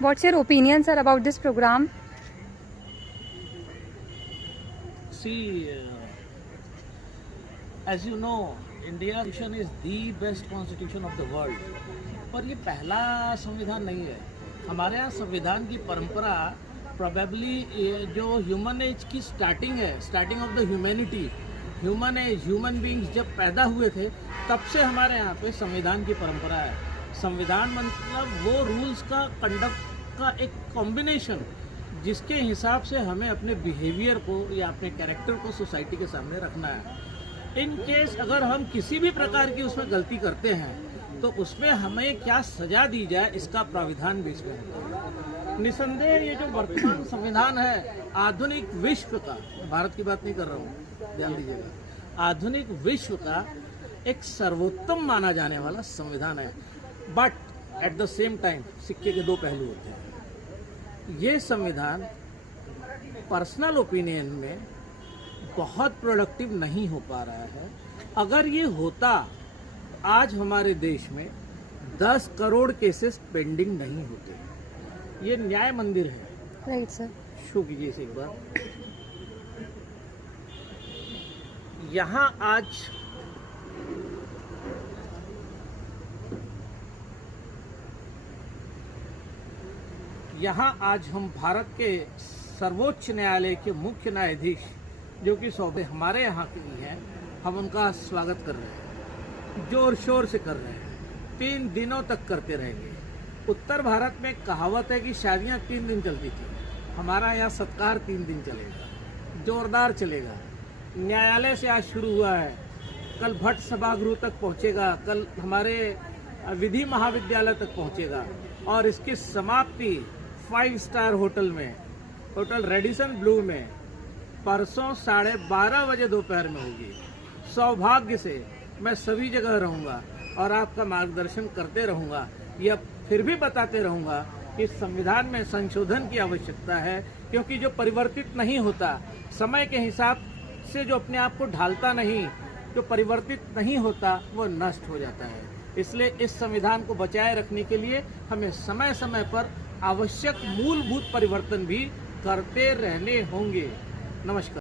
What's your opinion, sir, about this program? See, as you know, India Constitution is the best constitution of the world. पर ये पहला संविधान नहीं है. हमारे यहाँ संविधान की परंपरा प्रोबेबली जो ह्यूमन एज की स्टार्टिंग है, starting of the humanity, human age, human beings जब पैदा हुए थे तब से हमारे यहाँ पे संविधान की परंपरा है. संविधान मतलब वो रूल्स का, कंडक्ट का एक कॉम्बिनेशन जिसके हिसाब से हमें अपने बिहेवियर को या अपने कैरेक्टर को सोसाइटी के सामने रखना है. इन केस अगर हम किसी भी प्रकार की उसमें गलती करते हैं तो उसमें हमें क्या सजा दी जाए इसका प्राविधान भी इसमें है. निसंदेह ये जो वर्तमान संविधान है आधुनिक विश्व का, भारत की बात नहीं कर रहा हूँ, ध्यान दीजिएगा, आधुनिक विश्व का एक सर्वोत्तम माना जाने वाला संविधान है. But at the same time सिक्के के दो पहलू होते हैं. ये संविधान पर्सनल ओपिनियन में बहुत प्रोडक्टिव नहीं हो पा रहा है. अगर ये होता, आज हमारे देश में 10 करोड़ केसेस पेंडिंग नहीं होते. ये न्याय मंदिर है. Right sir. शो कीजिए इसे एक बार. यहाँ आज हम भारत के सर्वोच्च न्यायालय के मुख्य न्यायाधीश जो कि सौदे हमारे यहाँ के ही हैं, हम उनका स्वागत कर रहे हैं, जोर शोर से कर रहे हैं, 3 दिनों तक करते रहेंगे. उत्तर भारत में कहावत है कि शादियाँ 3 दिन चलती थी, हमारा यहाँ सत्कार 3 दिन चलेगा, जोरदार चलेगा. न्यायालय से आज शुरू हुआ है, कल भट्ट सभागृह तक पहुँचेगा, कल हमारे विधि महाविद्यालय तक पहुँचेगा और इसकी समाप्ति 5 स्टार होटल में, होटल रेडिसन ब्लू में परसों 12:30 बजे दोपहर में होगी. सौभाग्य से मैं सभी जगह रहूँगा और आपका मार्गदर्शन करते रहूँगा. यह फिर भी बताते रहूँगा कि संविधान में संशोधन की आवश्यकता है, क्योंकि जो परिवर्तित नहीं होता, समय के हिसाब से जो अपने आप को ढालता नहीं, जो परिवर्तित नहीं होता, वो नष्ट हो जाता है. इसलिए इस संविधान को बचाए रखने के लिए हमें समय समय पर आवश्यक मूलभूत परिवर्तन भी करते रहने होंगे. नमस्कार.